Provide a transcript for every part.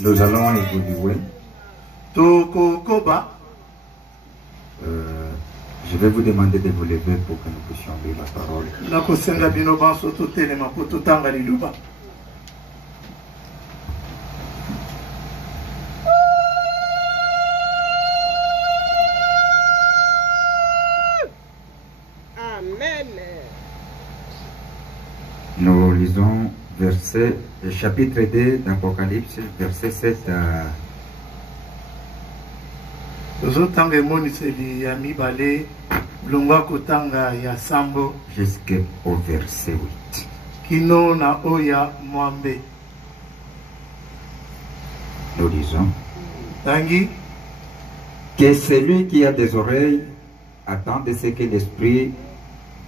Nous allons évoluer. Je vais vous demander de vous lever pour que nous puissions lire la parole. Amen. Nous lisons chapitre 2 d'Apocalypse, verset 7 à... Jusqu'au verset 8. Nous lisons que celui qui a des oreilles attende ce que l'Esprit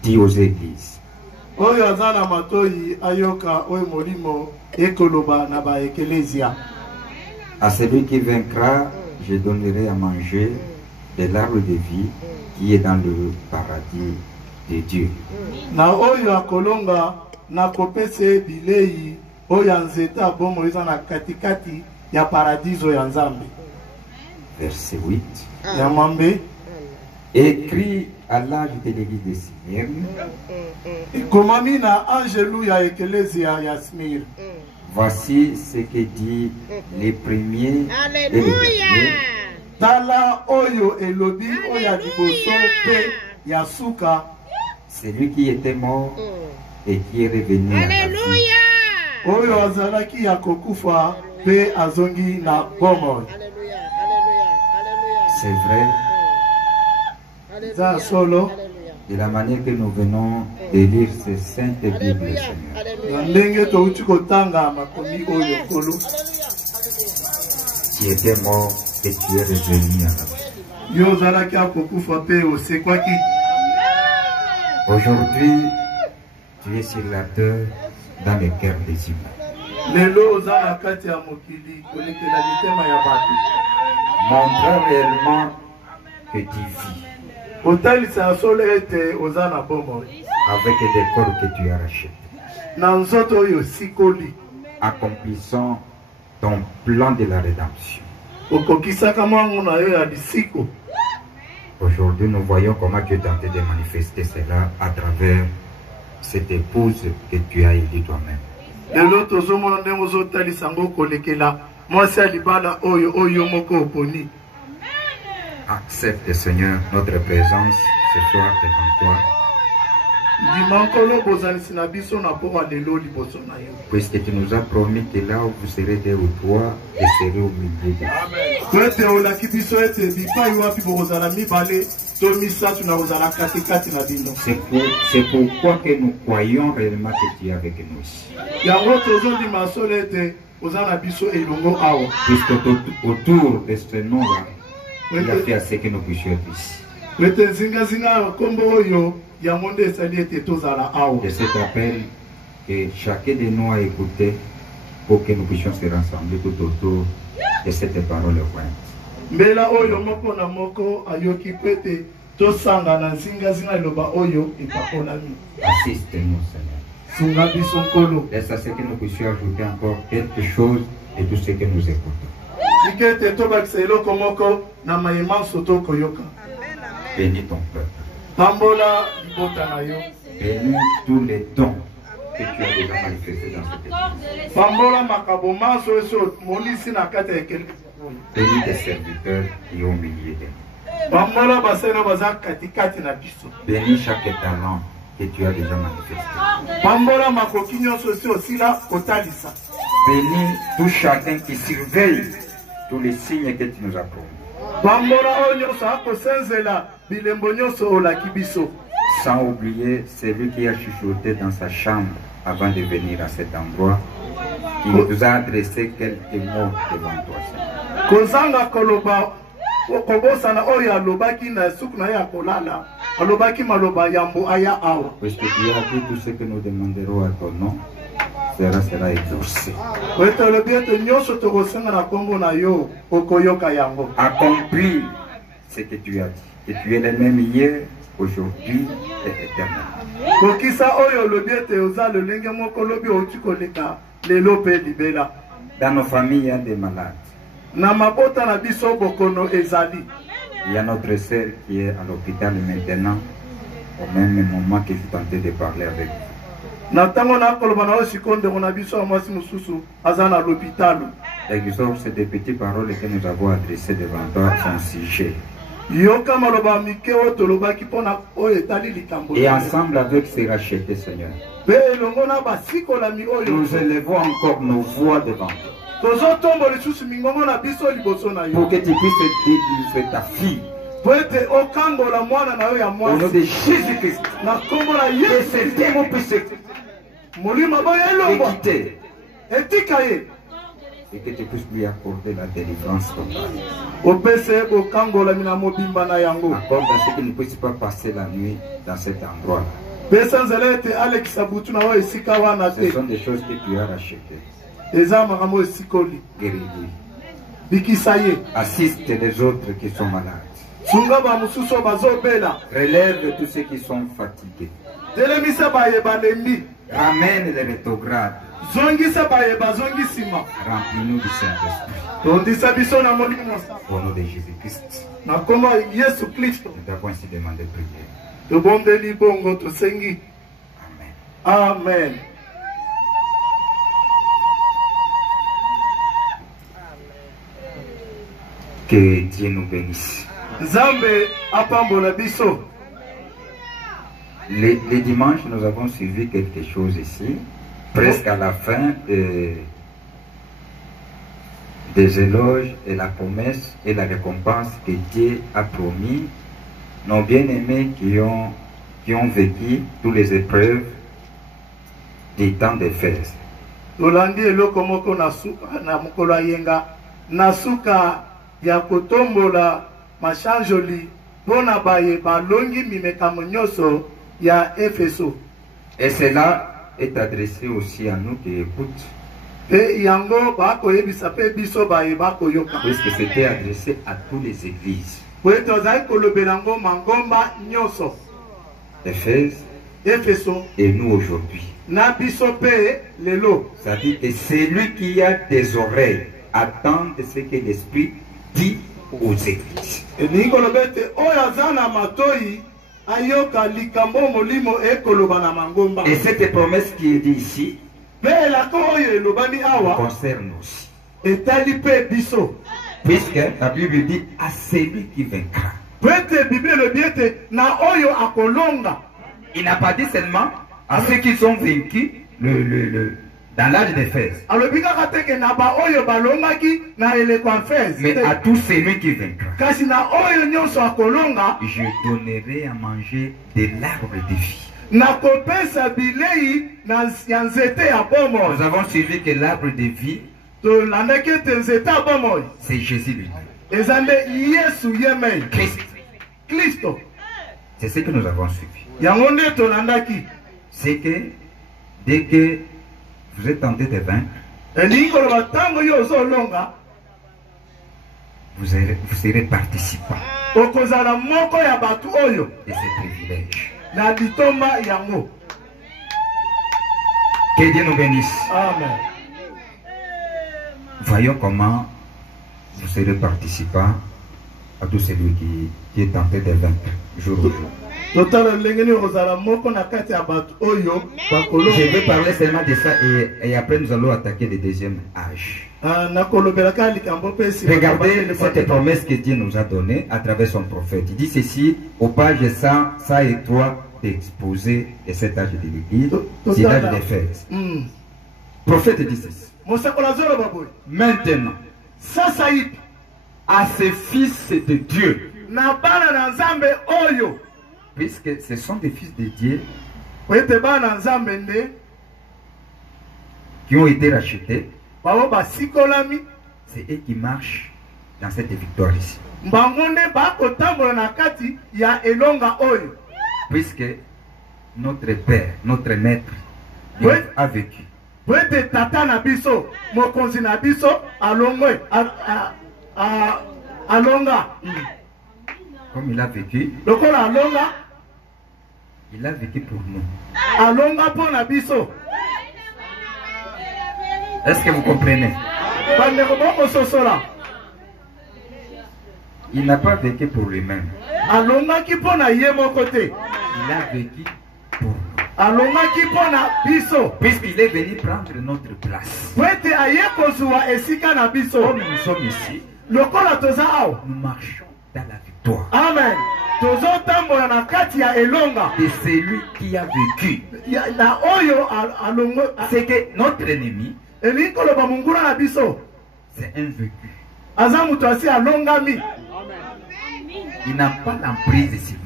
dit aux églises. À celui qui vaincra, je donnerai à manger de l'arbre de vie qui est dans le paradis de Dieu. Verset 8. Écrit à l'âge de l'église de Smyrne. Voici ce que dit les premiers et les derniers. Celui qui était mort et qui est revenu à la vie. C'est vrai. De la manière que nous venons de lire ces saintes Bibles, Seigneur. Tu étais mort et tu es revenu à la vie. Aujourd'hui, tu es sur la terre dans le cœur des humains. Montre réellement que tu vis. Avec des corps que tu as rachetés. Accomplissant ton plan de la rédemption. Aujourd'hui, nous voyons comment tu es tenté de manifester cela à travers cette épouse que tu as élue toi-même. Accepte, Seigneur, notre présence ce soir devant toi. Puisque tu nous as promis que là où vous serez deux ou trois, je serai au milieu de vous. C'est pourquoi que nous croyons réellement que tu es avec nous ici. Puisque autour de ce nom-là, il a fait assez que nous puissions être ici. De cet appel que chacun de nous a écouté pour que nous puissions se rassembler tout autour de cette parole jointe. Assiste-nous, Seigneur. Laisse à ce que nous puissions ajouter encore quelque chose de tout ce que nous écoutons. Bénis ton peuple. Bénis tous les dons que tu as déjà manifestés dans cette église. Bénis tes serviteurs qui ont au milieu de nous. Bénis chaque talent que tu as déjà manifesté. Bénis tout chacun qui surveille tous les signes que tu nous as promis. Sans oublier celui qui a chuchoté dans sa chambre avant de venir à cet endroit, qui nous a adressé quelques mots devant toi, Seigneur. Puisque tu as dit tout ce que nous demanderons à ton nom sera exaucé. Accomplis ce que tu as dit, que tu es le même hier, aujourd'hui et éternellement. Dans nos familles, il y a des malades. Na mabota na biso bokono ezali. Il y a notre sœur qui est à l'hôpital maintenant. Au même moment que je tentais de parler avec vous. Na tango na koloba na osikonde na biso amasi mususu azana l'hôpital. L'exemple, c'est des petites paroles que nous avons adressées devant toi, son sujet. Et ensemble avec ces rachetés, Seigneur, nous élevons encore nos voix devant toi. Pour que tu puisses délivrer ta fille. Au nom de Jésus-Christ. Que ce démon puisse quitter. Et que tu puisses lui accorder la délivrance totale. Accorde à ce qu'il ne puisse pas passer la nuit dans cet endroit. Ce sont des choses que tu as rachetées. Guéris-lui. Assiste les autres qui sont malades. Relève tous ceux qui sont fatigués. Ramène les rétrogrades. Remplis-nous du Saint-Esprit. Au nom de Jésus-Christ. Nous avons ainsi demandé prière. Amen. Amen. Que Dieu nous bénisse. Les dimanches, nous avons suivi quelque chose ici. Presque à la fin des éloges et la promesse et la récompense que Dieu a promis, nos bien-aimés qui ont vécu toutes les épreuves des temps d'Éphèse. Et cela est adressé aussi à nous qui écoutent. Puisque c'était adressé à toutes les églises. Éphèse et nous aujourd'hui. C'est-à-dire que celui qui a des oreilles attend ce que l'Esprit dit aux églises. Et cette promesse qui est dit ici concerne aussi. Puisque la Bible dit à celui qui vaincra. Il n'a pas dit seulement à ceux qui sont vaincus dans l'âge d'Éphèse. Mais à tous celui qui vaincra. Je donnerai à manger de l'arbre de vie. Nous avons suivi que l'arbre de vie, c'est Jésus lui-même. Christ. C'est ce que nous avons suivi. C'est que dès que vous êtes tenté de vaincre, vous serez participant de ce privilège. Que Dieu nous bénisse. Amen. Voyons comment vous serez participant à tout celui qui est tenté de vaincre jour au jour. Je vais parler seulement de ça et après nous allons attaquer le deuxième âge. Regardez cette promesse que Dieu nous a donnée à travers son prophète. Il dit ceci aux pages 103 d'exposé de cet âge de l'Église, c'est l'âge d'Éphèse. Le prophète dit ceci. Maintenant, à ces fils de Dieu, puisque ce sont des fils de Dieu qui ont été rachetés, c'est eux qui marchent dans cette victoire ici. Puisque notre Père, notre Maître, Dieu a vécu. Comme il a vécu, il a vécu pour nous. Est-ce que vous comprenez? Il n'a pas vécu pour lui-même. Il a vécu pour nous. Puisqu'il est venu prendre notre place. Comme nous sommes ici, nous marchons dans la victoire. Amen. Et c'est lui qui a vécu. C'est que notre ennemi, c'est un vécu. Il n'a pas l'emprise ici.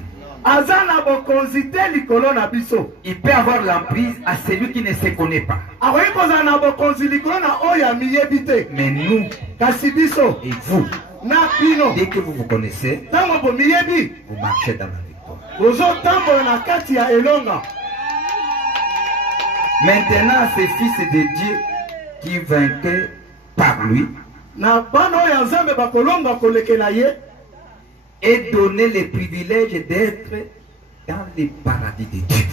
Il peut avoir l'emprise à celui qui ne se connaît pas. Mais nous et vous, dès que vous vous connaissez, vous marchez dans la victoire. Maintenant, ces fils de Dieu qui vainquaient par lui et donner le privilège d'être dans le paradis de Dieu.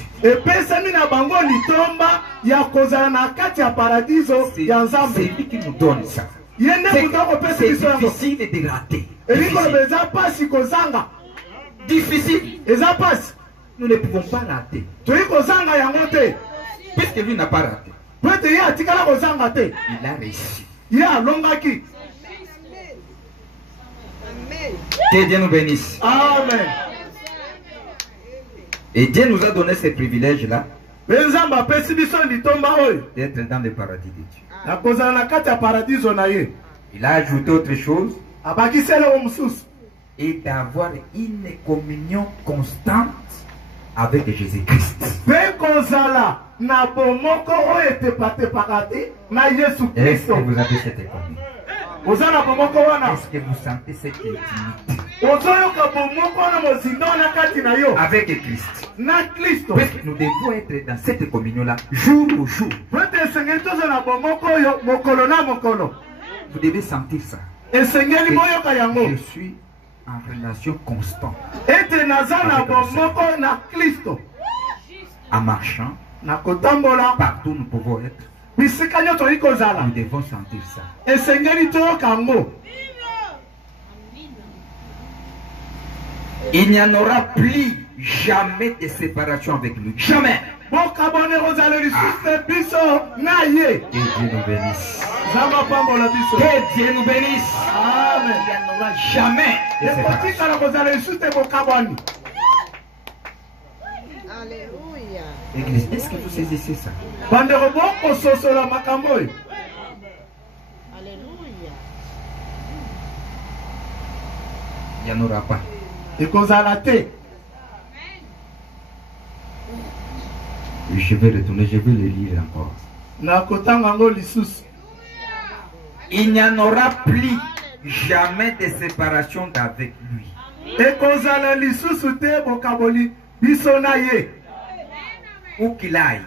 C'est lui qui nous donne ça. C'est difficile de rater. Difficile. Nous ne pouvons pas rater. Puisque lui n'a pas raté. Il a réussi. Que Dieu nous bénisse. Amen. Et Dieu nous a donné ces privilèges-là d'être dans le paradis de Dieu. Il a ajouté autre chose et d'avoir une communion constante avec Jésus-Christ. Est-ce que vous avez cette communion? Est-ce que vous sentez cette intimité avec Christ? Puisque nous devons être dans cette communion-là jour au jour. Vous devez sentir ça. Je suis en relation constante en marchant. Partout nous pouvons être. Nous devons sentir ça. Il n'y en aura plus jamais de séparation avec lui. Jamais. Que Dieu nous bénisse. Que Dieu nous bénisse. Amen. Il n'y en aura jamais de séparation. Église, est-ce que vous saisissez ça? Il n'y en aura pas. Je vais retourner, je vais le lire encore. Il n'y en aura plus jamais de séparation d'avec lui. Où qu'il aille,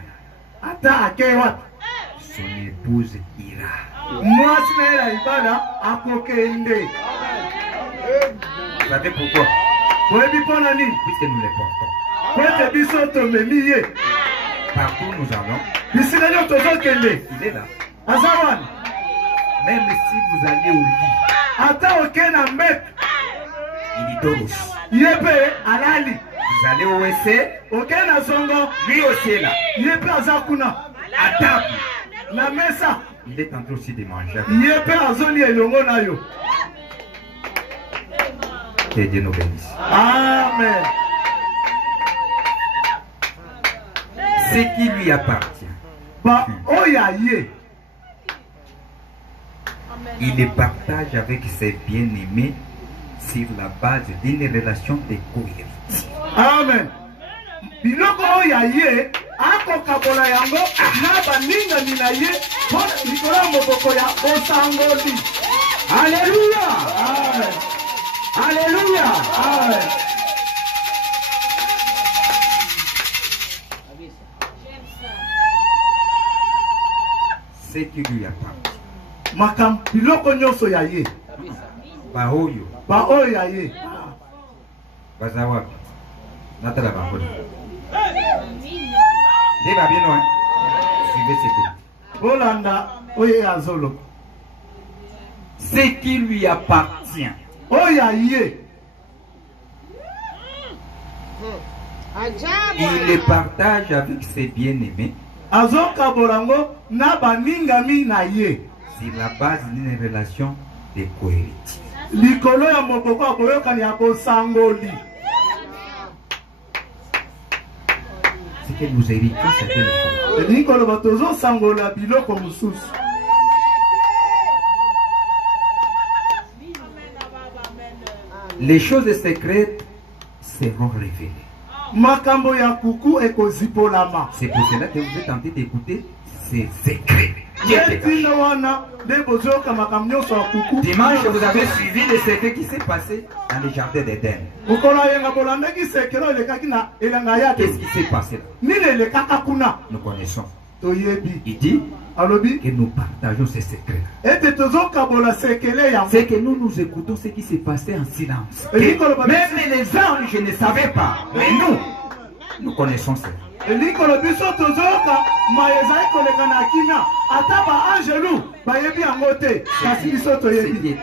son épouse ira. Vous savez pourquoi? Puisque nous les portons. Partout où nous allons, il est là. Même si vous allez au lit, il y dort aussi. Vous allez au WC, lui aussi est là. À table, il est en train aussi de manger. Que Dieu nous bénisse. Amen. Ce qui lui appartient, il le partage avec ses bien-aimés sur la base d'une relation de cohérence. Amen. Biloko oyaye akokabola yango na baninga minaye pona likolo moboko ya osangoli. Alléluia. Amen. Alléluia. Amen. Ce qui lui appartient. Makam biloko nyoso yaye. Baoyo. Baoyo yaye. Bazawapi. Natala bakoni. Deba bien loin. Suivez ce que. Bolanda oye azolo. ce qui lui appartient. Oya ye. Il le partage avec ses bien-aimés. Azoka borango na baningami na ye. C'est la base d'une relation de cohérence. Likolo ya moboko aboyokani ya bosangoli. C'est que nous héritons certaines choses. Likolo batozo sangola biloko mususu. Les choses secrètes seront révélées. Makambo ya kuku ekozipolama. C'est pour cela que vous êtes tenté d'écouter ces secrets. Dimanche, vous avez suivi les secrets qui s'est passé dans le jardin d'Éden. Qu'est-ce qui s'est passé là? Nous connaissons. Il dit que nous partageons ces secrets. C'est que nous écoutons ce qui s'est passé en silence. Même les anges ne savaient pas. Mais nous connaissons ça. Likolo biso tozoka maeza ikoleka na kina ataba angelu bayebi yangote kasi biso toyebi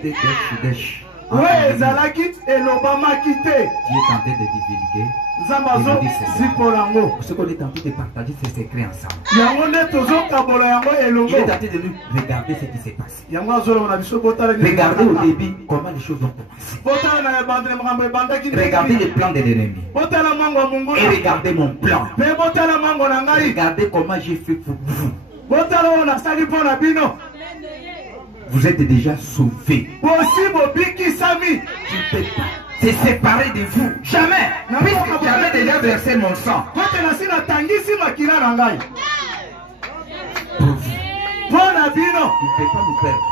ouais ezalaki elobama kite Dieu est en train de divulguer. Zambazo zipolango Ce qu'on est en train de partager ces secrets ensemble. yango ne tozoka bola yango elongo Il est en train de nous regarder ce qui s'est passé. yango azolo na biso botala ni Regardez au début comment les choses ont commencé. botala na bandre makambo bandaki Regardez les plans de l'ennemi. botala mango mungu Et regardez mon plan. pe botala mango na ngai Regardez comment j'ai fait pour vous. botala ona sali pona bino Vous êtes déjà sauvés. possible biki sami Tu ne peux pas te séparer de vous. Jamais. Puisque j'avais déjà versé mon sang. botala sina tangisi makila na ngai Pour vous. pona bino Tu ne peux pas nous perdre.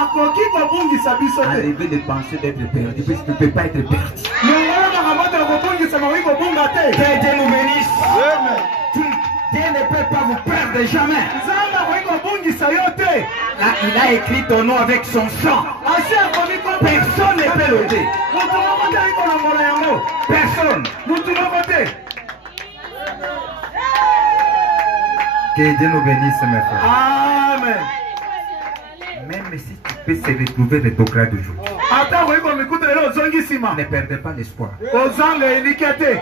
akoki kobungisa biso te Arriver de penser d'être perdu. Puisque tu ne peux pas être perdu. longolo makambo ya kobungisa makoki kobunga te Que Dieu nous bénisse. Dieu ne peut pas vous perdre jamais. nzambe akoki kobungisa yo te Là, il a écrit ton nom avec son sang. asi akomi Personne ne peut l'ôter. moto moko te ayikolongola yango Personne. mutu moko te Que Dieu nous bénisse, mes frères. amen Même si tu peux se retrouver rétrograde aujourd'hui, ata okoki komikuta lelo ozongi nsima ne perdez pas l'espoir. ozanga elikya te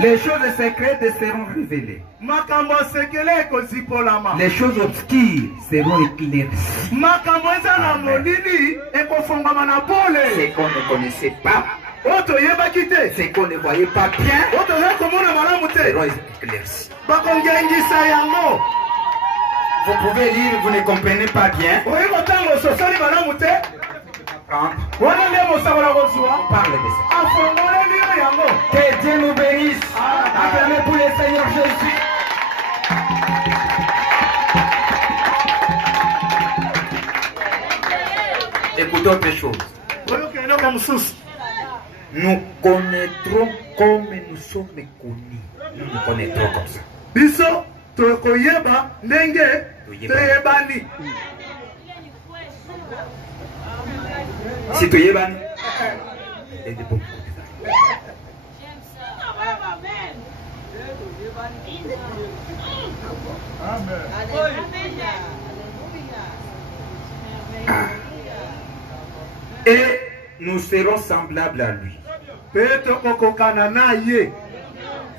Les choses secrètes seront révélées. makambo sekele ekozipolama Les choses obscures seront éclaircies. makambo eza na molili ekofongama na pole Ce qu'on ne connaissait pas, oyo toyebaki te ce qu'on ne voyait pas bien, oyo tozali komona malamu te seront éclaircies. bakongengisa yango Vous pouvez lire, vous ne comprenez pas bien. oyi kotanga ososoli malamu te Prendre, wana nde mosakola kozwa parle de ça. afongoleli yo yango Que Dieu nous bénisse. Acclamez pour le Seigneur Jésus. Écoutez autre chose. oyoka eloko mosusu Nous connaîtrons comme nous sommes connus. Nous nous connaîtrons comme ça. biso tokoyeba ndenge Toyeba. toyebani Si tu y es ban, et de bon. Et nous serons semblables à lui. mpe tokokokana na ye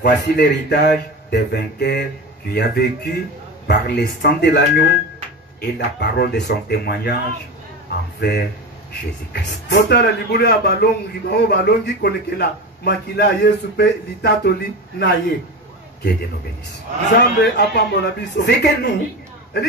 Voici l'héritage des vainqueurs qui a vécu par le sang de l'agneau et la parole de son témoignage envers Jésus-Christ. botala libulu ya balongi bao balongi kolekela makila ya yesu mpe litatoli na ye Que Dieu nous bénisse. nzambe apambola biso C'est que nous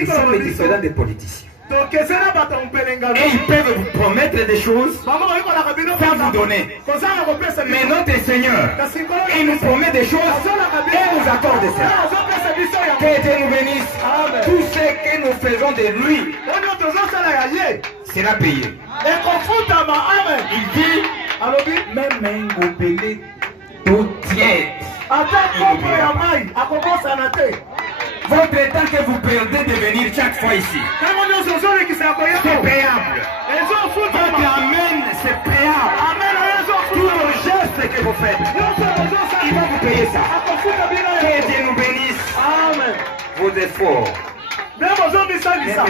sommes différents des politiciens. tokesena bato mpelengano Et ils peuvent vous promettre des choses, bango bayikolaka bino sans vous donner. kozanga kopesa Mais notre Seigneur, kasi nkolo il nous promet des choses et nous accorde ça. azopesa biso yango Que Dieu nous bénisse. Amen. Tout ce que nous faisons de lui oyo tozosala ya ye sera payé. ekofutama amen Il dit, alobi même un gobelet d'eau tiède. ata kopo ya mai akobosana te Votre temps que vous perdez de venir chaque fois ici, ntango nyonso ozolekisa ya c'est koyeba payable. ezofutama Votre amen, c'est payable. amen oyo Tous ezofutama les gestes que vous faites, nyonso ozosala il va vous payer ça. akofuta bino Que Dieu nous bénisse. vos efforts. Même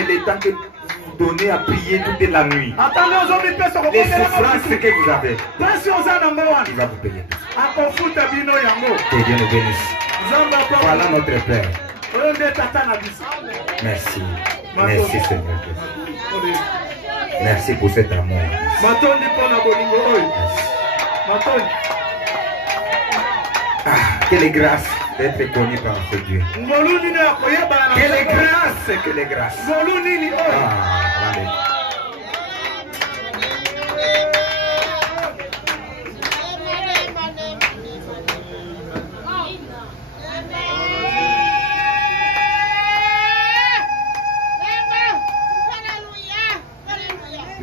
le temps que vous donnez à prier toute la nuit. Les souffrances que vous avez. Il va vous payer tout ça. Que Dieu nous bénisse. Voilà notre Père. Merci. Merci Seigneur Jésus. Merci pour cet amour. Merci. Ah, quelle grâce d'être connu par ce Dieu. Quelle grâce, quelle grâce. Ah, allez.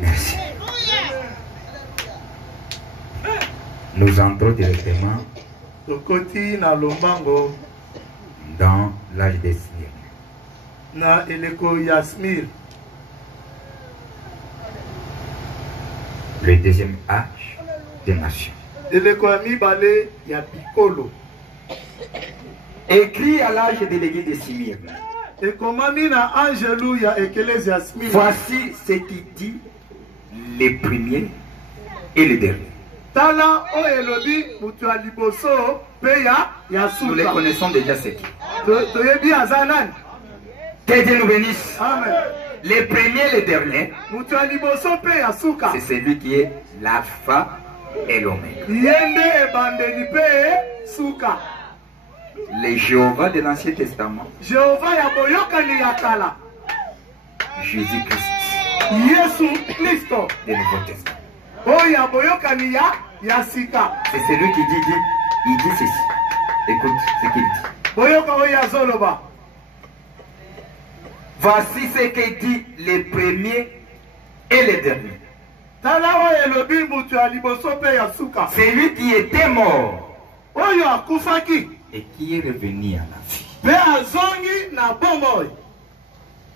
Merci. Nous entrons directement dans l'âge des Smir. Le deuxième âge des nations. Écrit à l'âge de l'église de Smyrne. Voici ce qui dit les premiers et les derniers. Nous les connaissons déjà ce qui. Que Dieu nous bénisse. Amen. Les premiers et les derniers, c'est celui qui est l'alpha et l'oméga. Les Jéhovah de l'Ancien Testament, Jésus-Christ de Nouveau Testament. C'est celui qui dit, il dit ceci. Écoute ce qu'il dit. Voici ce que dit les premiers et les derniers. Celui qui était mort et qui est revenu à la vie.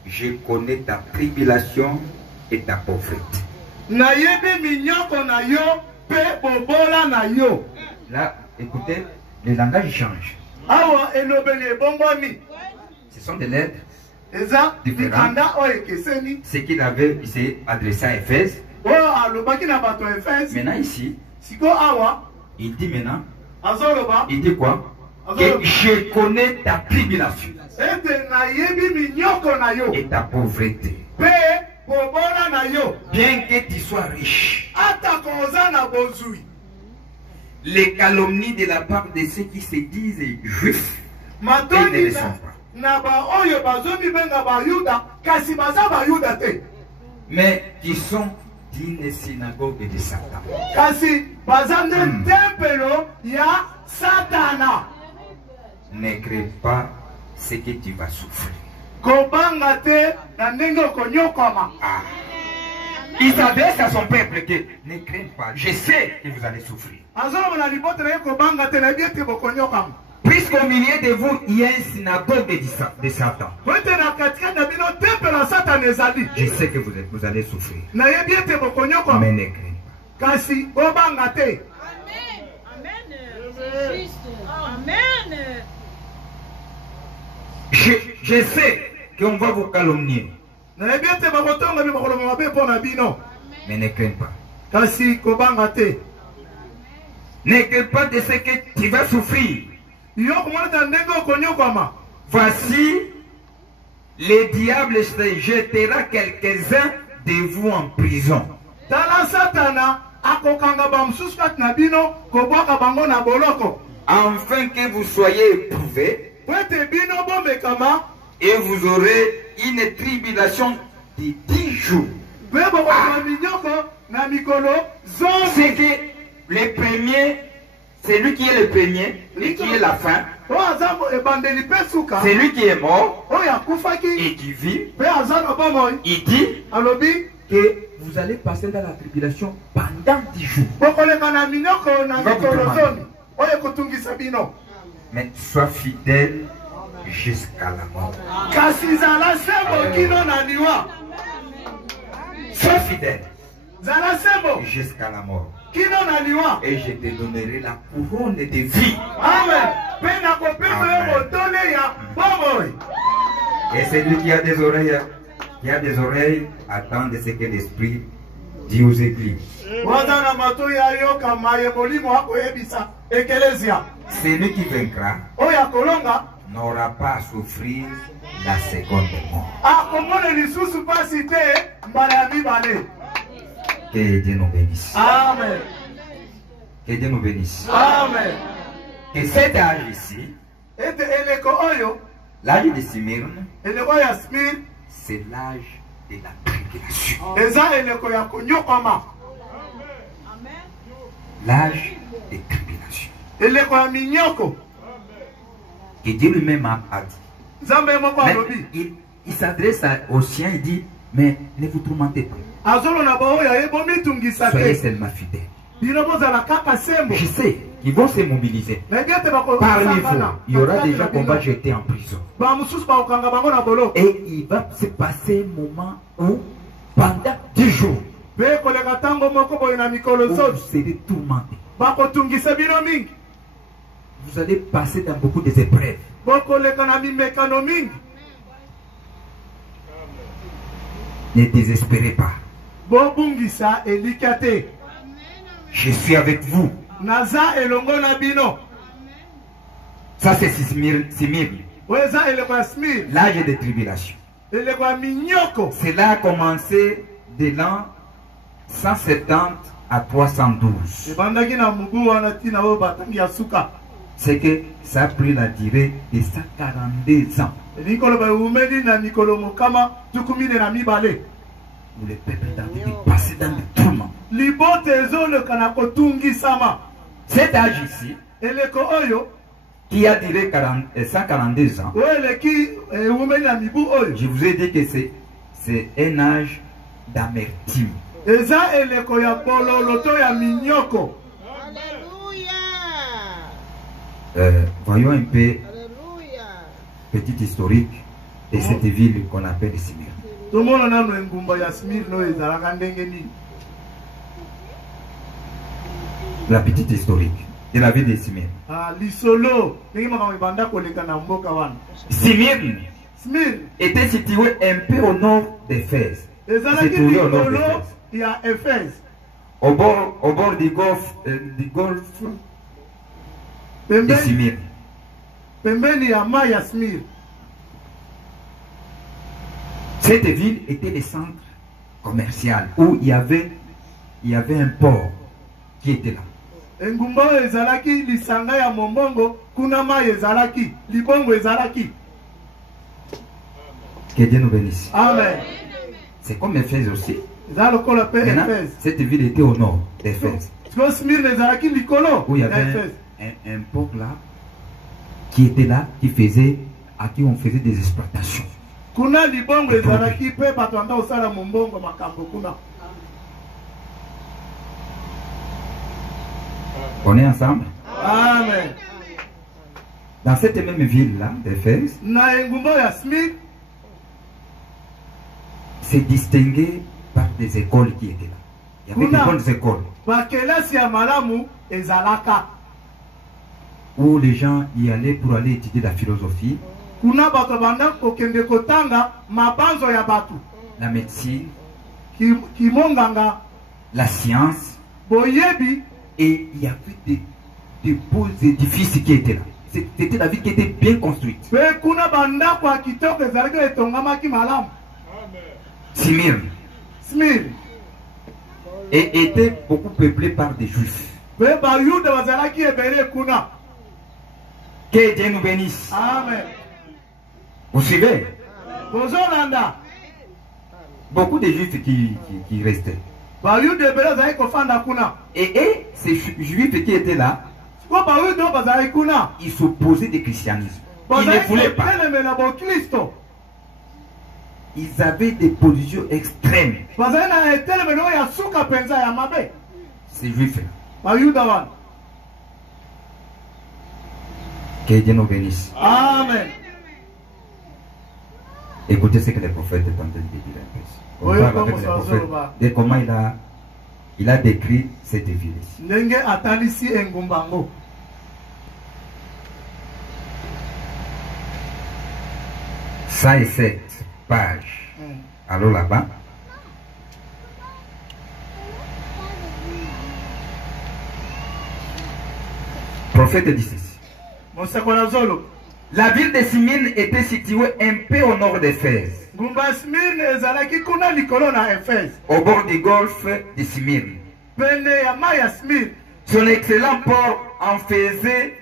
Je connais ta tribulation et ta pauvreté. Là, écoutez, le langage change. Ce sont des lettres différentes. Ce qu'il avait, il s'est adressé à Éphèse. Maintenant ici, il dit maintenant, il dit quoi? Que je connais ta tribulation et ta pauvreté. Bien que tu sois riche, les calomnies de la part de ceux qui se disent juifs et ne le sont pas, mais qui sont d'une synagogue de Satan. Ne crée pas ce que tu vas souffrir. Il s'adresse à son peuple que ne crains pas, je sais que vous allez souffrir. Puisqu'au milieu de vous, il y a une synagogue de Satan. Je sais que vous allez souffrir. Mais ne crains pas. Je sais qu'on va vous calomnier. Mais ne crains pas. Ne crains pas de ce que tu vas souffrir. Voici, le diable se jettera quelques-uns de vous en prison. Afin que vous soyez éprouvés. Et vous aurez une tribulation de 10 jours. C'est que le premier, c'est lui qui est le premier et qui est la fin. C'est lui qui est mort et qui vit. Il dit que vous allez passer dans la tribulation pendant 10 jours. Mais sois fidèle jusqu'à la mort. Sois fidèle jusqu'à la mort. Et je te donnerai la couronne de vie. Amen. Et celui qui a des oreilles, attend de ce que l'Esprit dit aux églises. Celui qui vaincra n'aura pas à souffrir la seconde mort. Que Dieu nous bénisse. Amen. Que Dieu nous bénisse. Amen. Et cet âge ici, l'âge de Smyrne, c'est l'âge de la tribulation. L'âge de tribulation. Et Dieu lui-même a dit. Il s'adresse aux siens, il dit, mais ne vous tourmentez pas. Soyez seulement fidèles. Je sais qu'ils vont se mobiliser. Parmi vous, il y aura des gens qu'on va jeter en prison. Et il va se passer un moment où, pendant 10 jours, vous serez tourmentés. Vous allez passer dans beaucoup d'épreuves. Ne désespérez pas. Je suis avec vous. Ça c'est Smyrne. L'âge de tribulation. Cela a commencé de l'an 170 à 312. C'est que ça a pris la durée de 142 ans. Où le peuple d'David est passé dans le tourment. Cet âge ici, qui a duré 142 ans, je vous ai dit que c'est un âge d'amertume. Voyons un peu petit historique de cette ville qu'on appelle Smyrne. La petite historique de la ville de Smyrne. Smyrne était situé un peu au nord d'Éphèse. Situé au nord d'Éphèse. Au bord du golfe de Smyrne. Cette ville était le centre commercial où il y avait un port qui était là. Que Dieu nous bénisse. Amen. C'est comme Éphèse aussi. Maintenant, cette ville était au nord d'Éphèse. Où il y avait un port là qui était là, à qui on faisait des exploitations. On est ensemble? Amen. Dans cette même ville là d'Éphèse, c'est distingué par des écoles qui étaient là. Il y avait des bonnes écoles où les gens y allaient pour aller étudier la philosophie, la médecine, la science, et il y avait des beaux édifices qui étaient là. C'était la ville qui était bien construite. Smyrne et était beaucoup peuplée par des juifs. Que Dieu nous bénisse. Amen. Vous suivez? Beaucoup de juifs qui restaient. Et ces juifs qui étaient là, ils s'opposaient au christianisme. Ils ne voulaient pas. Ils avaient des positions extrêmes. Ces juifs-là. Que Dieu nous bénisse. Amen. Écoutez ce que le prophète est en train de dire. On parle avec le prophète de comment il a décrit cette ville ici. 107 pages. Alors là-bas. Prophète dit ceci. La ville de Smyrne était située un peu au nord d'Éphèse, au bord du golfe de Smyrne. Son excellent port en faisait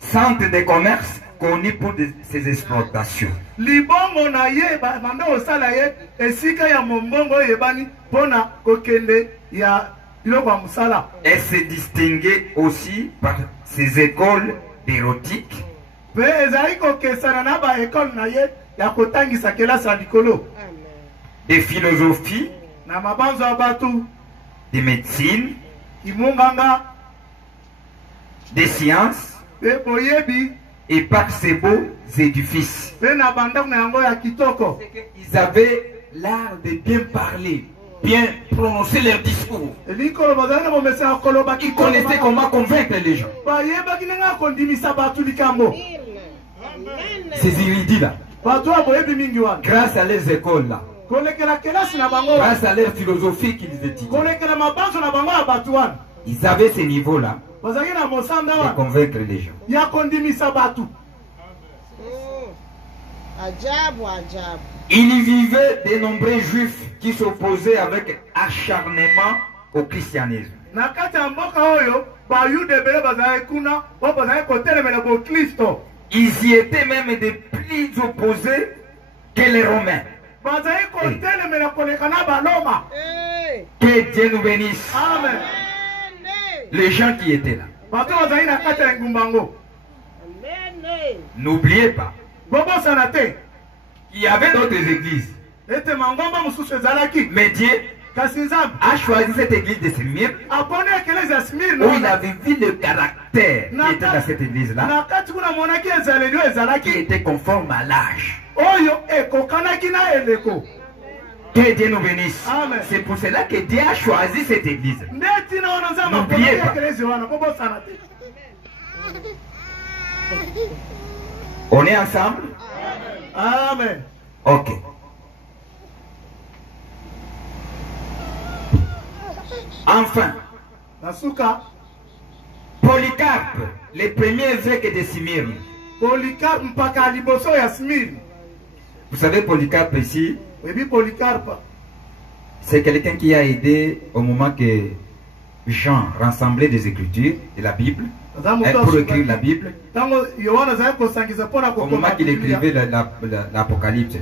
centre de commerce connu pour ses exploitations. Elle se distinguait aussi par ses écoles d'érotique, de philosophie, de médecine, de sciences, et par ses beaux édifices. Ils avaient l'art de bien parler, bien prononcer leurs discours. Ils connaissaient comment convaincre les gens. Ces érudits là, grâce à les écoles là, grâce à leur philosophie qu'ils étudient, ils avaient ce niveau là de convaincre les gens. Il y vivait de nombreux juifs qui s'opposaient avec acharnement au christianisme. Ils y étaient même de plus opposés que les Romains. Que Dieu nous bénisse. Amen. Les gens qui étaient là. N'oubliez pas qu'il y avait d'autres églises. Mais Dieu a choisi cette église de Smyrne où il avait vu le caractère qui était dans cette église-là, qui était conforme à l'âge. Que Dieu nous bénisse. C'est pour cela que Dieu a choisi cette église. N'oubliez pas. On est ensemble? Amen. Ok. Enfin, Polycarpe, le premier évêque de Smyrne. Vous savez, Polycarpe ici, c'est quelqu'un qui a aidé au moment que Jean rassemblait des Écritures de la Bible pour écrire la Bible. Au moment qu'il écrivait l'Apocalypse, au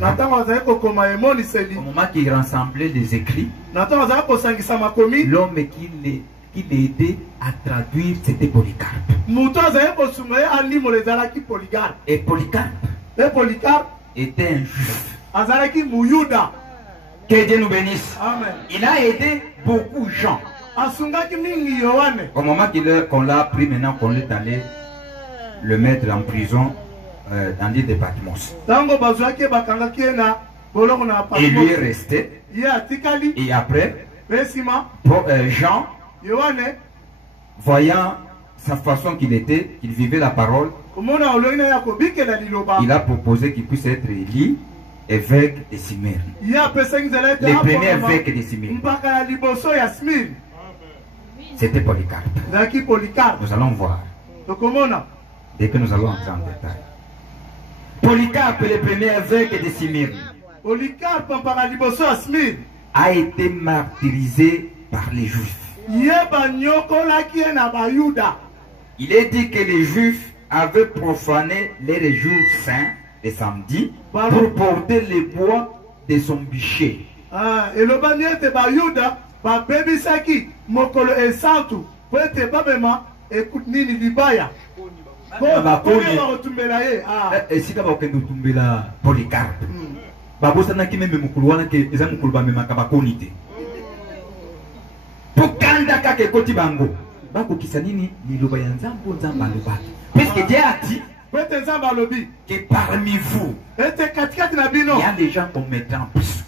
moment qu'il rassemblait les écrits, l'homme qui l'aidait à traduire, c'était Polycarpe. Et Polycarpe était un juif. Que Dieu nous bénisse. Amen. Il a aidé beaucoup de gens. Au moment qu'on l'a pris, maintenant qu'on est allé le mettre en prison dans l'île de Patmos. Et lui est resté. Et après, Jean, voyant sa façon qu'il était, qu'il vivait la parole, il a proposé qu'il puisse être élu évêque de Smyrne. Le premier évêque de Smyrne. C'était Polycarpe. Nous allons voir. Dès que nous allons entrer en détail. Polycarpe, le premier évêque de Smyrne, a été martyrisé par les Juifs. Il est dit que les Juifs avaient profané les jours saints, les samedis, pour porter les bois de son bûcher. Polycarpe. Puisque Dieu a dit que parmi vous, il y a des gens qu'on mettra en prison,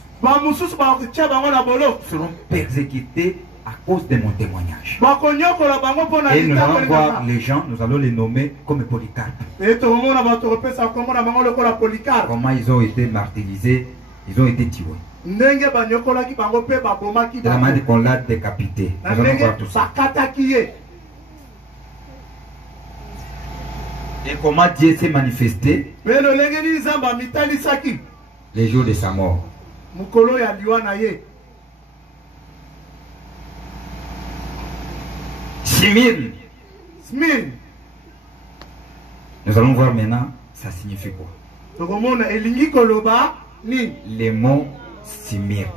seront persécutés à cause de mon témoignage. Et nous allons voir les gens, nous allons les nommer comme Polycarpe. Comment ils ont été martyrisés, ils ont été tués. De la manière qu'on l'a décapité. Nous allons voir tout ça. Et comment Dieu s'est manifesté les jours de sa mort. Smyrne. Nous allons voir maintenant, ça signifie quoi. Les mots Smyrne.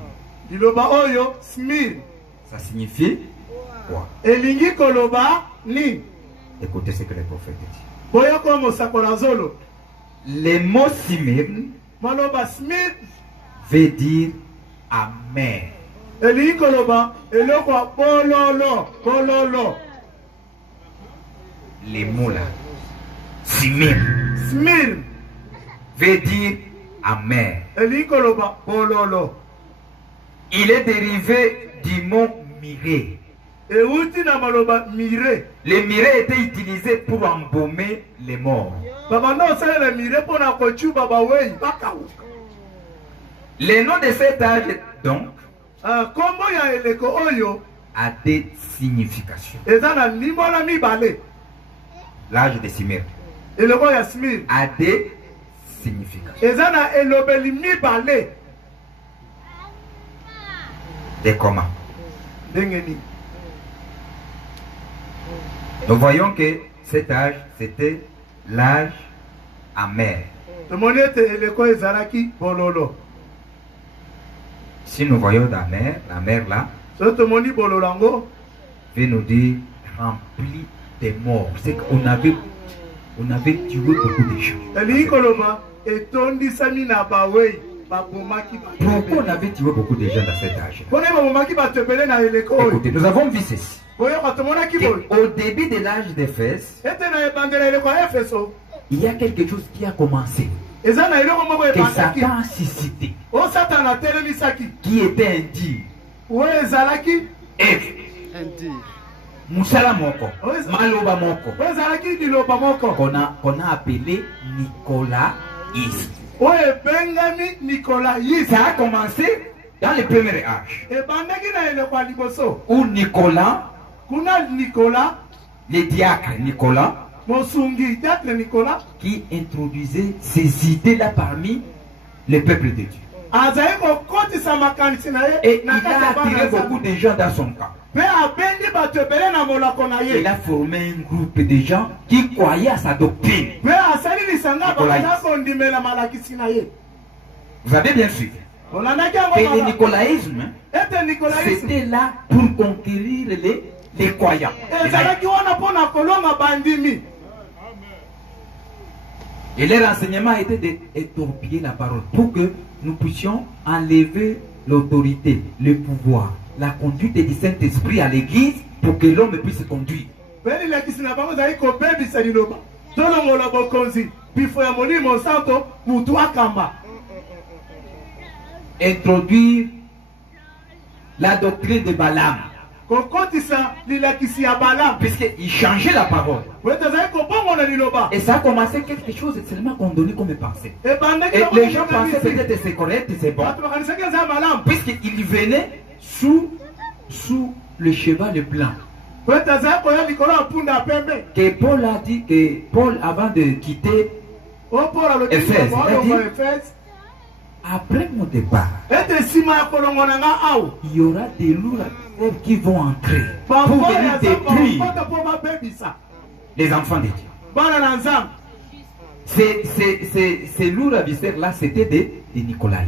Ça signifie quoi? Écoutez ce que les prophètes disent. Les mots Smyrne veut dire amer. Les mots là, Smyrne veut dire amer. Il est dérivé du mot mirer. Le miret était utilisé pour embaumer les morts. Le nom de cet âge donc a des significations. L'âge de Smyrne a des significations. Des comment? Nous voyons que cet âge, c'était l'âge amer. Si nous voyons la mer là, veut nous dire rempli de morts. C'est qu'on avait tué beaucoup de gens. Pourquoi on avait tué beaucoup de gens dans cet âge? Écoutez, nous avons vu ceci. Au début de l'âge d'Éphèse, il y a quelque chose qui a commencé. Que Satan a suscité. Qui était indigne. Moussala Moko. Maloba Moko. Qu'on a appelé Nicolaïsme. Ça a commencé dans le premier âge. Où Nicolas, le diacre Nicolas, qui introduisait ces idées-là parmi le peuple de Dieu. Et il a attiré beaucoup de gens dans son camp. Il a formé un groupe de gens qui croyaient à sa doctrine. Vous avez bien suivi. Et le nicolaïsme, c'était là pour conquérir les croyants. Et leur enseignement était d'étorpiller la parole pour que nous puissions enlever l'autorité, le pouvoir, la conduite du Saint-Esprit à l'église pour que l'homme puisse conduire. Introduire la doctrine de Balaam. Puisqu'il changeait la parole. Et ça a commencé quelque chose de seulement qu'on donnait comme pensée. Et les gens pensaient peut-être c'est correct, c'est bon. Puisqu'il venait sous le cheval blanc. Que Paul a dit que Paul, avant de quitter Éphèse, il a dit, après mon départ, il y aura des loups qui vont entrer pour venir détruire les enfants de Dieu. Ces loups ravisseurs-là, c'était des Nicolaïtes.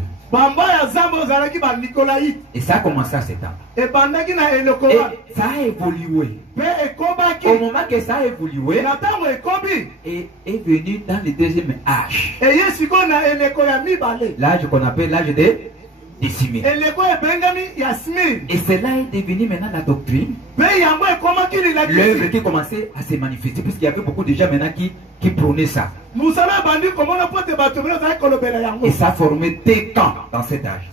Et ça a commencé à s'étendre. Et ça a évolué. Au moment que ça a évolué, et est venu dans le deuxième âge. L'âge qu'on appelle l'âge de Smyrne. Et cela est devenu maintenant la doctrine. L'œuvre qui commençait à se manifester, puisqu'il y avait beaucoup de gens maintenant qui prônaient ça. Et ça formait des camps dans cet âge.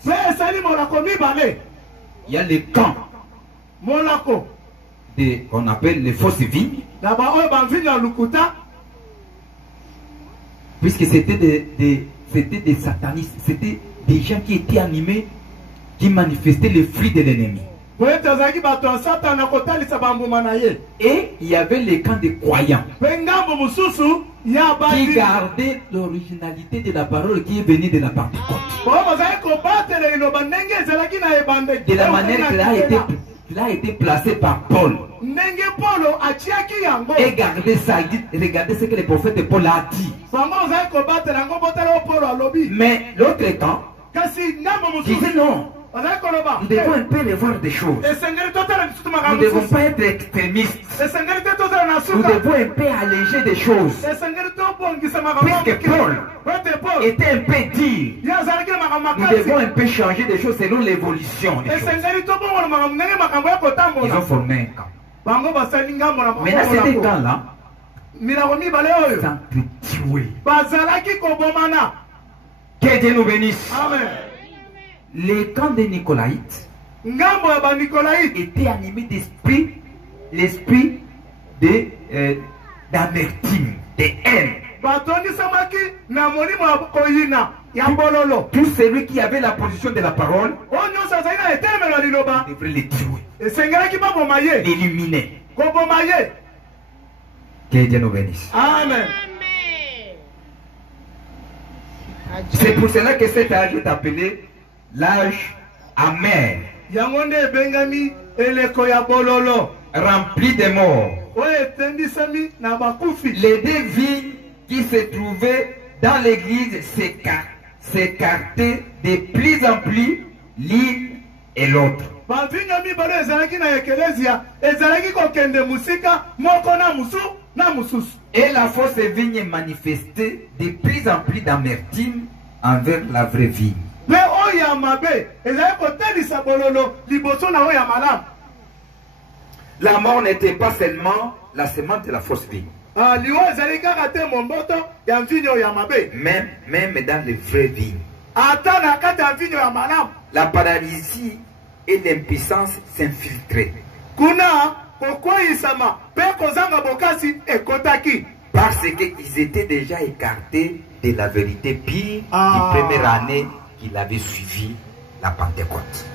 Il y a les camps qu'on appelle les fausses vignes. Puisque c'était des satanistes, c'était des gens qui étaient animés, qui manifestaient les fruits de l'ennemi. Et il y avait les camps des croyants qui gardaient l'originalité de la parole qui est venue de la Pentecôte. De la manière qu'il a été placé par Paul. Et regardez ça, regardez ce que le prophète Paul a dit. Mais l'autre camp disait non. Nous devons un peu revoir des choses. Nous ne devons pas être extrémistes. Nous devons un peu alléger des choses. Puisque Paul était un peu dit, nous devons un peu changer des choses selon l'évolution des choses. Ils ont formé un camp. Maintenant, ces deux camps-là, que Dieu nous bénisse. Amen. Les camps des Nicolaïtes étaient animés d'esprit, l'esprit d'amertume, de haine. Tout celui qui avait la position de la parole devrait les tuer, l'éliminer. Que Dieu nous bénisse. Amen. C'est pour cela que cet âge est appelé l'âge amer, rempli de morts. Les deux vignes qui se trouvaient dans l'église s'écartaient de plus en plus l'une et l'autre. Et la fausse vigne manifestait de plus en plus d'amertume envers la vraie vigne. La mort n'était pas seulement la semence de la fausse vigne, même dans les vraies vignes. La paralysie et l'impuissance s'infiltraient. Parce qu'ils étaient déjà écartés de la vérité pire du première année qu'il avait suivi la Pentecôte.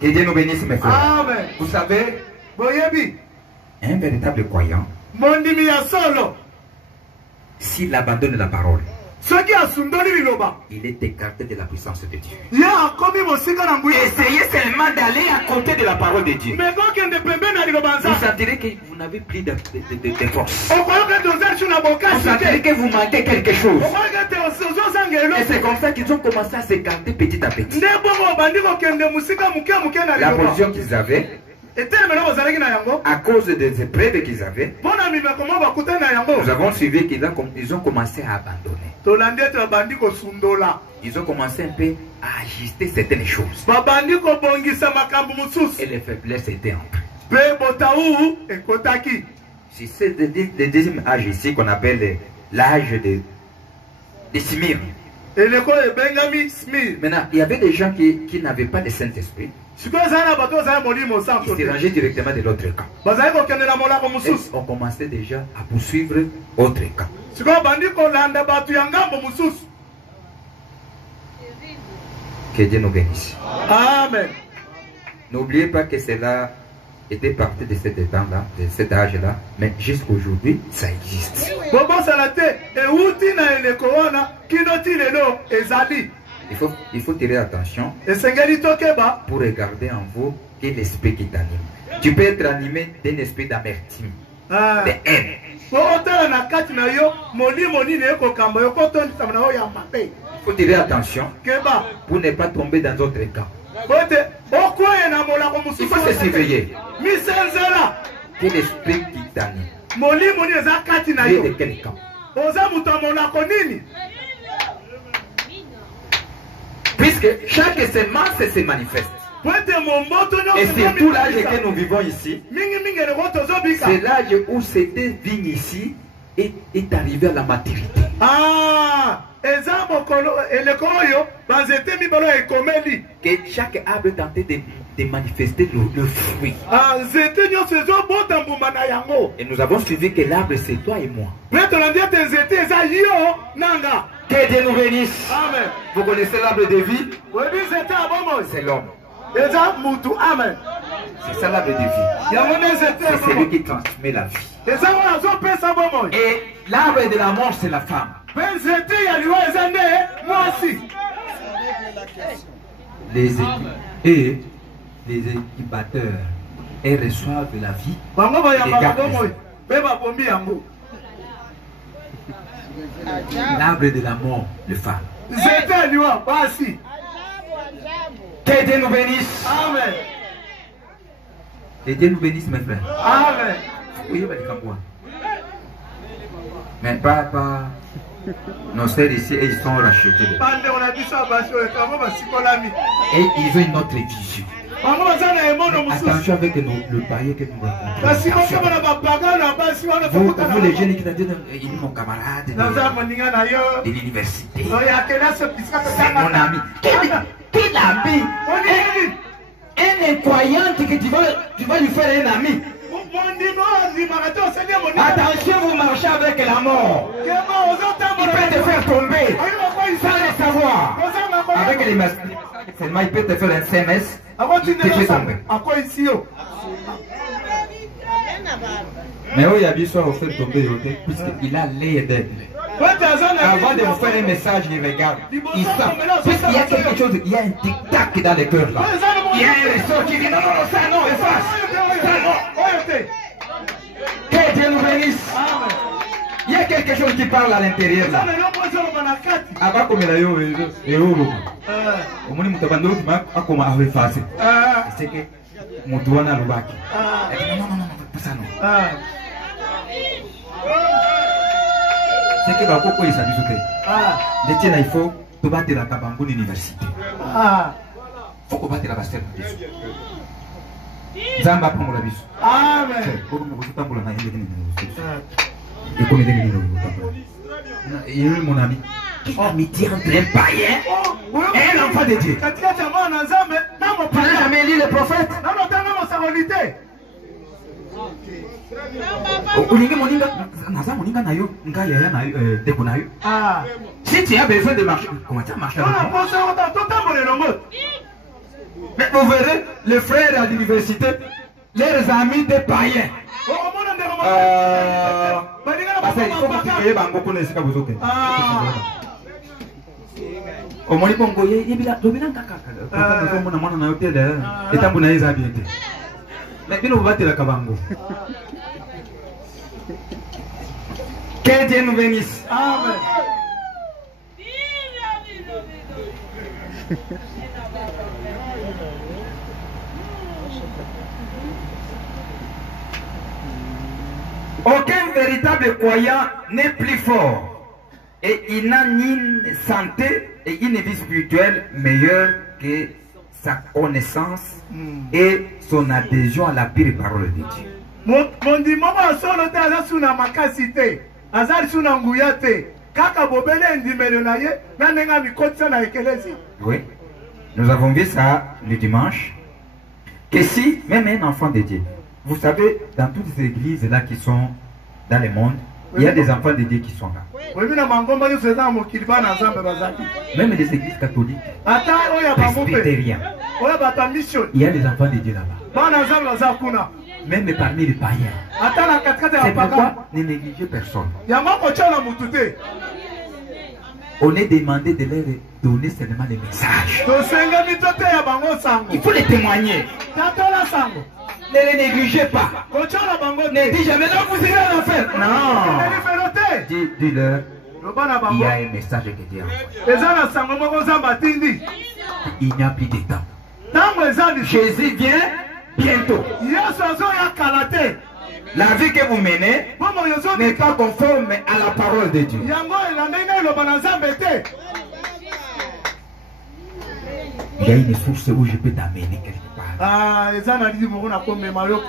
Que Dieu nous bénisse, mes frères. Amen. Vous savez, un véritable croyant, s'il abandonne la parole, il est écarté de la puissance de Dieu. Essayez seulement d'aller à côté de la parole de Dieu. Vous sentirez que vous n'avez plus de force. Vous sentirez que vous manquez quelque chose. Et c'est comme ça qu'ils ont commencé à s'écarter petit à petit. La position qu'ils avaient, à cause des épreuves qu'ils avaient, nous avons suivi qu'ils ont commencé à abandonner. Ils ont commencé un peu à ajuster certaines choses. Et les faiblesses étaient entrées. C'est le deuxième âge ici qu'on appelle l'âge de Smyrne. Maintenant, il y avait des gens qui n'avaient pas de Saint-Esprit. Ils se rangeaient directement de l'autre camp. Et on commençait déjà à poursuivre autre camp. Que Dieu nous bénisse. Amen. N'oubliez pas que cela était parti de cet état-là, de cet âge-là, mais jusqu'aujourd'hui, ça existe. Il faut tirer attention pour regarder en vous quel esprit qui t'anime. Tu peux être animé d'un esprit d'amertume, de haine. Il faut tirer attention pour ne pas tomber dans d'autres cas. Il faut se surveiller. Quel esprit qui t'anime? Et de quel camp? Puisque chaque semence se manifeste. Et surtout l'âge que nous vivons ici, c'est l'âge où cette vigne ici est arrivée à la maturité. Ah, que chaque arbre tentait de manifester le fruit. Et nous avons suivi que l'arbre c'est toi et moi. Que Dieu nous bénisse. Amen. Vous connaissez l'arbre de vie? C'est l'homme. Amen. C'est ça l'arbre de vie. C'est celui qui transmet la vie. Et l'arbre de la mort, c'est la femme. Les équibateurs, elles reçoivent la vie. L'arbre de la mort, le femme. Que Dieu nous bénisse. Amen. Que Dieu nous bénisse, mes frères. Amen. Oui, mais pas nos sœurs ici, ils sont rachetés. Et ils ont une autre vision. Attention avec le païen que nous rencontrons. Vous les jeunes qui ont dit, il est mon camarade de l'université. C'est mon ami. Quel ami? Un incroyant que tu vas lui faire un ami. Attention, vous marchez avec la mort. Il peut te faire tomber sans le savoir. Avec les messages, seulement il peut te faire un SMS. Il te fait tomber. Mais il y a bien sûr fait tomber puisqu'il a l'air d'être. Avant de vous faire un message, il regarde. Il sent. Puisqu'il y a quelque chose, il y a un tic-tac dans le cœur là. Il y a un ressort qui dit non, non, non, ça non, efface. Ça non. Que Dieu nous bénisse. Il y a quelque chose qui parle à l'intérieur là. Avant comme il a eu, au moins il m'a dit comment a effacé. C'est que mon doigt n'a pas. Non, non, non, non, pas ça non. C'est que va pourquoi il s'habille sauté. Les tiens il faut te battre la Kabangou l'université. Faut qu'on batte la Bastel. Zamba prend la biso. Amen. Pour nous vous tambour na yéli ni. Et comme il est ni. Il est mon ami. Amitié entre un païen et un enfant de Dieu. Tu n'as jamais lu le prophète? Si tu as besoin de marcher, comment tu as marché avec moi? Mais vous verrez, les frères à l'université, leurs amis des païens. Parce qu'il faut que tu payes beaucoup de ce que vous avez. Au moins, il y a des que Dieu nous bénisse. Amen. Aucun véritable croyant n'est plus fort. Et il n'a ni une santé et une vie spirituelle meilleure que sa connaissance et son adhésion à la pure parole de Dieu. Oui, nous avons vu ça le dimanche. Que si, même un enfant de Dieu, vous savez, dans toutes ces églises-là qui sont dans le monde, il y a des enfants de Dieu qui sont là. Même les églises catholiques, presbytériens, il y a des enfants de Dieu là-bas. Même parmi les païens. C'est pourquoi ne négligez personne. On est demandé de leur donner seulement les messages. Il faut les témoigner. Ne les négligez pas. Ne dis jamais non, vous irez en enfer. Non. Dis-leur, il y a un message que Dieu a envoyé. Il n'y a plus de temps. Jésus vient bientôt. La vie que vous menez n'est pas conforme à la parole de Dieu. Il y a une source où je peux t'amener quelque part.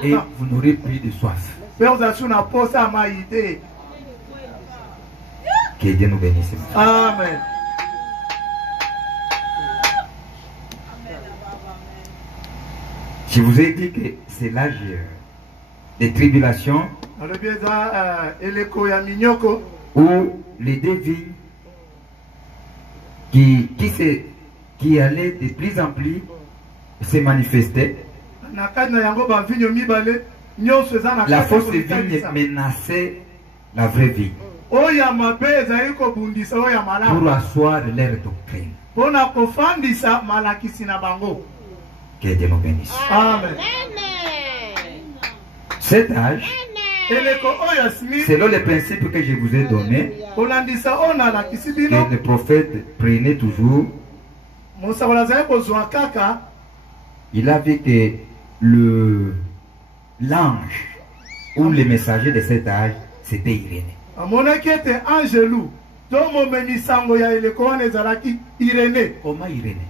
Et vous n'aurez plus de soif. Que Dieu nous bénisse. Amen. Je vous ai dit que c'est l'âge des tribulations où les défis qui allaient de plus en plus se manifester. La fausse vie menaçait la vraie vie pour asseoir leur doctrine. Que Dieu nous bénisse. Amen. Cet âge, selon les principes que je vous ai donnés, que le prophète prenait toujours, il a vu que l'ange ou le messager de cet âge, c'était Irénée. Comment Irénée?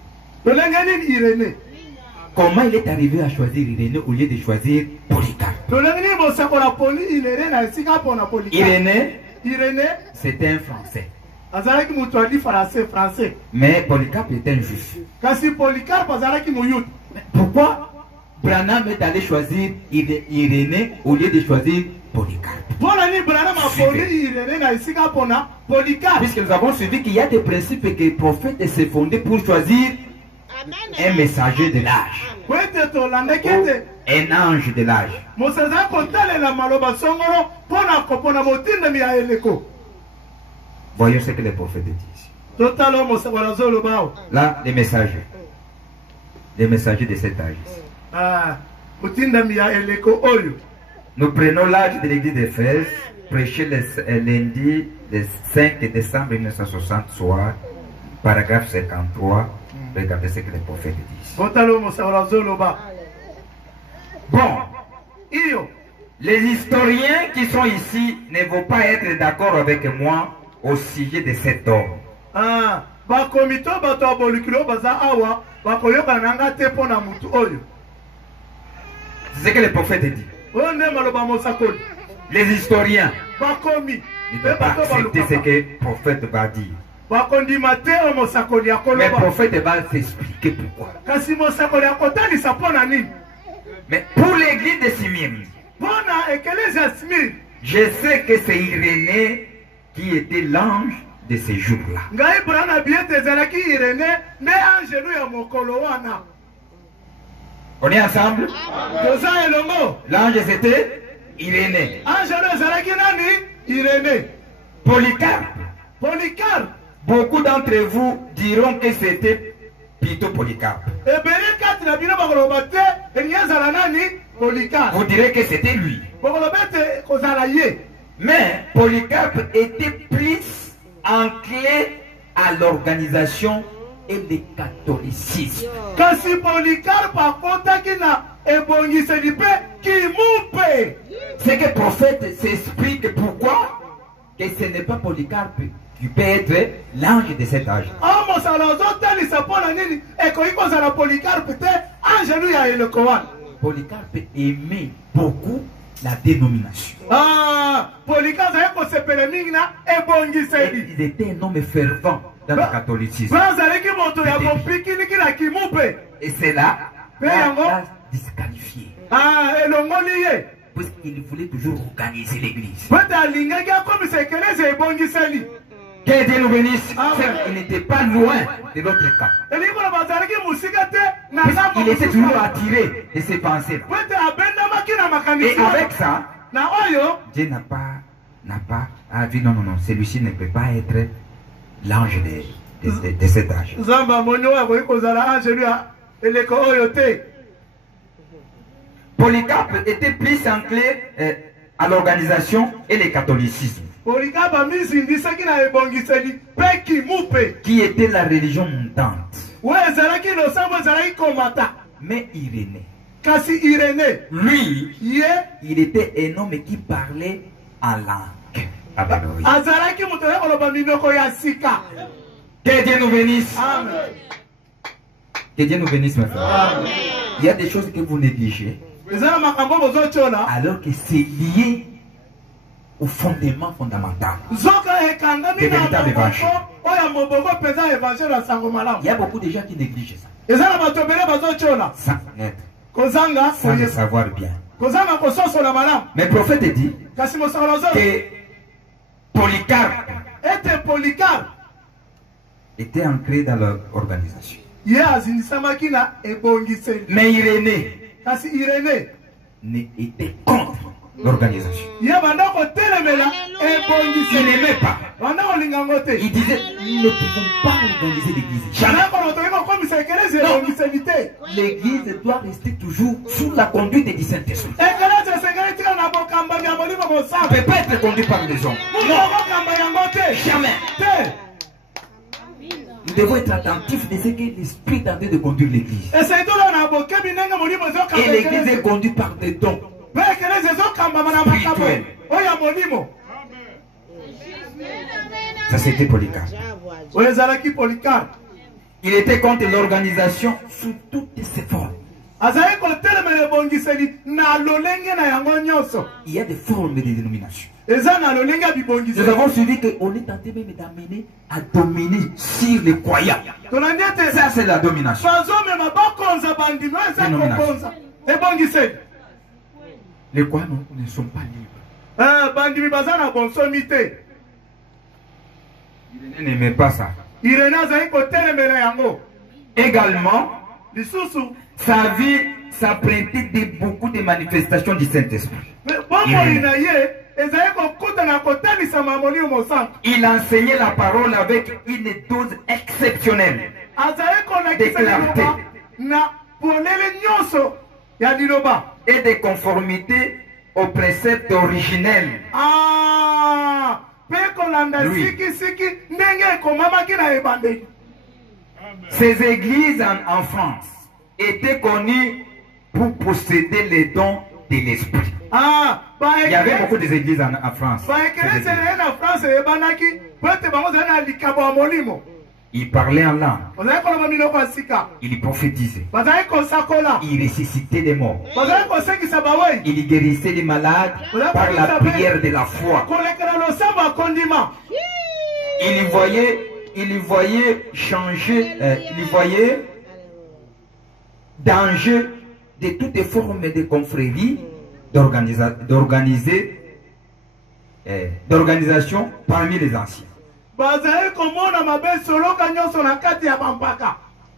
Comment il est arrivé à choisir Irénée au lieu de choisir Polycarpe? Irénée, c'était un Français. Mais Polycarpe était un Juif. Pourquoi Branham est allé choisir Irénée au lieu de choisir Polycarpe? Puisque nous avons suivi qu'il y a des principes que le prophète s'est fondé pour choisir un messager de l'âge, un ange de l'âge. Voyons ce que les prophètes disent. Là, les messagers de cet âge. Nous prenons l'âge de l'église d'Éphèse, prêché le lundi le 5 décembre 1960 soir, paragraphe 53. Regardez ce que les prophètes disent. Bon, les historiens qui sont ici ne vont pas être d'accord avec moi au sujet de cet homme. C'est ce que les prophètes disent. Les historiens ne peuvent pas accepter ce que le prophète va dire. Mais le prophète va s'expliquer pourquoi. Mais pour l'église de Smyrne, je sais que c'est Irénée qui était l'ange de ces jours-là. On est ensemble? L'ange c'était Irénée. Polycarpe. Beaucoup d'entre vous diront que c'était plutôt Polycarpe. Vous direz que c'était lui. Mais Polycarpe était plus enclin à l'organisation et le catholicisme. C'est que le prophète s'explique pourquoi que ce n'est pas Polycarpe qui peut être l'ange de cet âge. Polycarpe aimait beaucoup la dénomination. Il était un homme fervent dans le catholicisme. Et c'est là qu'il a disqualifié. Puisqu'il voulait toujours organiser l'église. Que Dieu nous bénisse. Il n'était pas loin de notre cas. Il était toujours attiré de ses pensées. Et avec ça, Dieu n'a pas dit non, celui-ci ne peut pas être l'ange de cet âge. Polycarpe était plus enclin à l'organisation et le catholicisme, qui était la religion montante. Mais Irénée, lui, il était un homme qui parlait en langue. Que Dieu nous bénisse. Que Dieu nous bénisse, mes frères. Il y a des choses que vous négligez, alors que c'est lié au fondement fondamental. Il y a beaucoup de gens qui négligent ça. Sans connaître, sans le savoir bien. Mais le prophète dit que Polycarpe était ancré dans leur organisation. Mais Irénée était contre l'organisation. Il n'aimait pas. Il disait, nous ne pouvons pas organiser l'église. L'église doit rester toujours sous la conduite du Saint-Esprit. Elle ne peut pas être conduite par des hommes. Non. Jamais. Nous devons être attentifs de ce que l'Esprit est en train de conduire l'église. Et l'église est conduite par des dons. Spirituels. Ça, c'était Polycarpe. Il était contre l'organisation sous toutes ses formes. Il y a des formes de dénomination. Nous avons suivi qu'on est tenté même d'amener à dominer sur les croyants. Ça, c'est la domination. Les croyants ne sont pas libres. Il n'aimait pas ça. Également, sa vie s'apprêtait de beaucoup de manifestations du Saint-Esprit. Il enseignait la parole avec une dose exceptionnelle de clarté et de conformité aux préceptes originels. Ces églises en France étaient connues pour posséder les dons de l'esprit. Il y avait beaucoup d'églises en France. Il parlait en langue. Il prophétisait. Il ressuscitait des morts. Il guérissait les malades par la prière de la foi. Il voyait changer, il voyait danger de toutes formes de confréries, d'organisation parmi les anciens.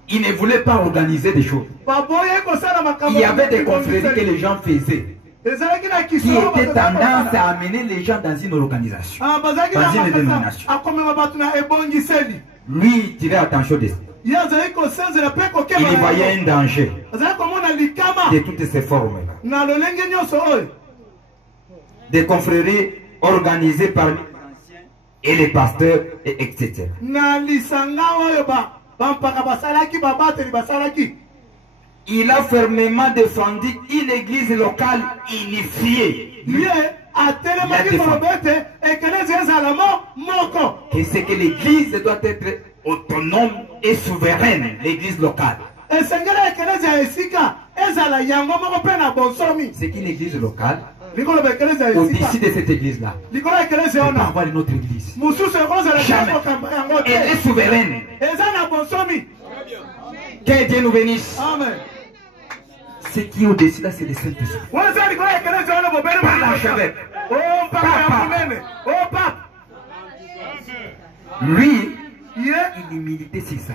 Il ne voulait pas organiser des choses. Il y avait des confréries que les gens faisaient, qui étaient tendance à amener les gens dans une organisation, dans une dénomination. Lui, il tirait attention de ça. Il y voyait un danger de toutes ces formes-là. Des confréries organisées par les anciens et les pasteurs, etc. Il a fermement défendu une église locale unifiée. Et c'est que l'église doit être autonome et souveraine, l'église locale. C'est qu'une église locale, au-dessus de cette église-là, on peut avoir une autre église. Jamais. Elle est souveraine. Que Dieu nous bénisse. Amen. Ce qui est au-dessus là, c'est le Saint-Esprit. Par l'archevêque. Lui, il humilité, c'est ça.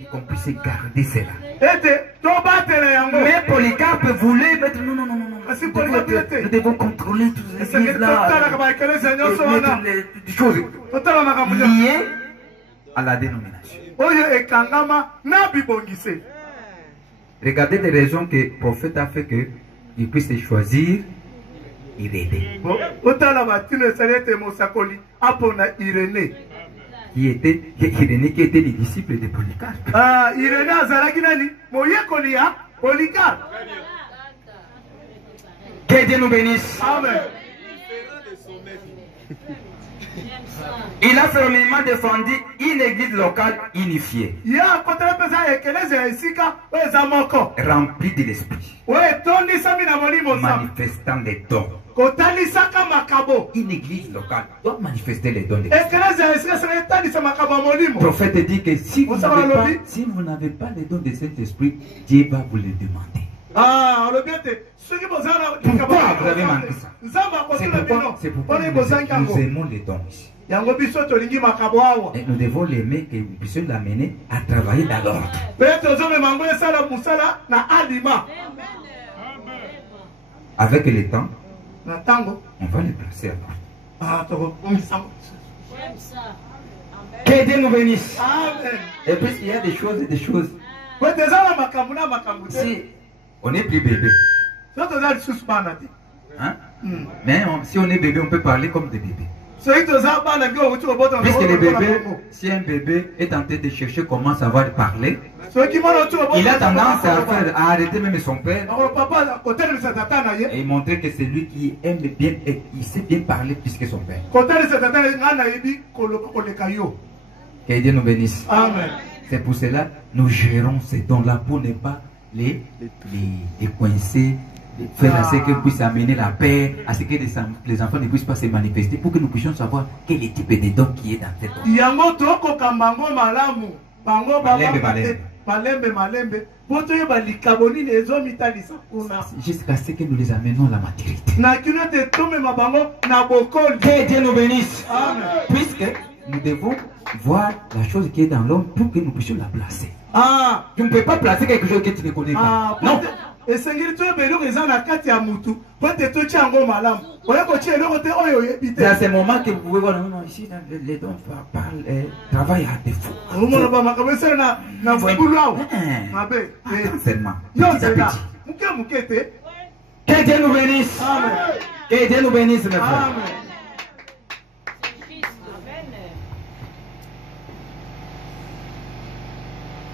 Et qu'on puisse garder cela. Mais Polycarpe voulait mettre. Non. Nous devons contrôler toutes les églises là. Mettre les choses liées à la dénomination. Regardez les raisons que le prophète a fait qu'il puisse choisir Irénée. Qui était les disciples de Polycarpe. Que Dieu nous bénisse. Amen. Il a fermement défendu une église locale unifiée, remplie de l'esprit, manifestant des dons. Une église locale doit manifester les dons de l'esprit. Le prophète dit que si vous n'avez pas les dons de Saint-Esprit, Dieu va vous les demander. Pourquoi vous avez manqué ça? C'est pourquoi nous aimons les dons ici. Et nous devons l'aimer, que nous puissions l'amener à travailler dans l'ordre. Avec le temps, on va les placer à l'ordre. Que Dieu nous bénisse. Et puis il y a des choses et des choses. Si on est plus bébé, hein? Mais si on est bébé, on peut parler comme des bébés. Puisque les bébés, si un bébé est en train de chercher comment savoir parler, il a tendance à arrêter même son père et montrer que c'est lui qui aime bien et il sait bien parler plus que son père. Que Dieu nous bénisse. Amen. C'est pour cela nous gérons ces dons-là pour ne pas les coincer, faire à ce qu'ils puissent amener la paix, à ce que les enfants ne puissent pas se manifester, pour que nous puissions savoir quel est le type de don qui est dans cette don. Jusqu'à ce que nous les amenons à la maturité. Que Dieu nous bénisse. Amen. Puisque nous devons voir la chose qui est dans l'homme pour que nous puissions la placer. Tu ne peux pas placer quelque chose que tu ne connais pas. Non. C'est à ce moment que vous pouvez voir, non, ici, les dons travaillent à défaut. Seulement. Que Dieu nous bénisse. Que Dieu nous bénisse, mes frères.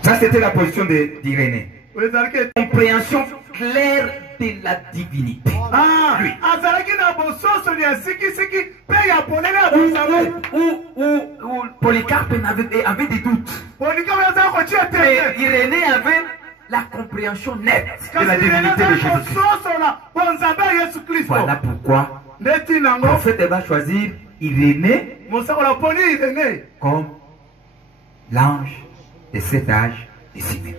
Ça, c'était la position d'Irénée. Compréhension claire de la divinité. Où Polycarpe avait des doutes. Mais Irénée avait la compréhension nette de la divinité de Jésus-Christ. Voilà pourquoi le prophète va choisir Irénée comme l'ange de cet âge de Smyrne.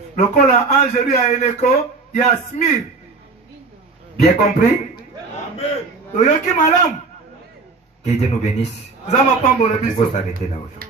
Bien compris? Que Dieu nous bénisse. Nous pouvons s'arrêter là aujourd'hui.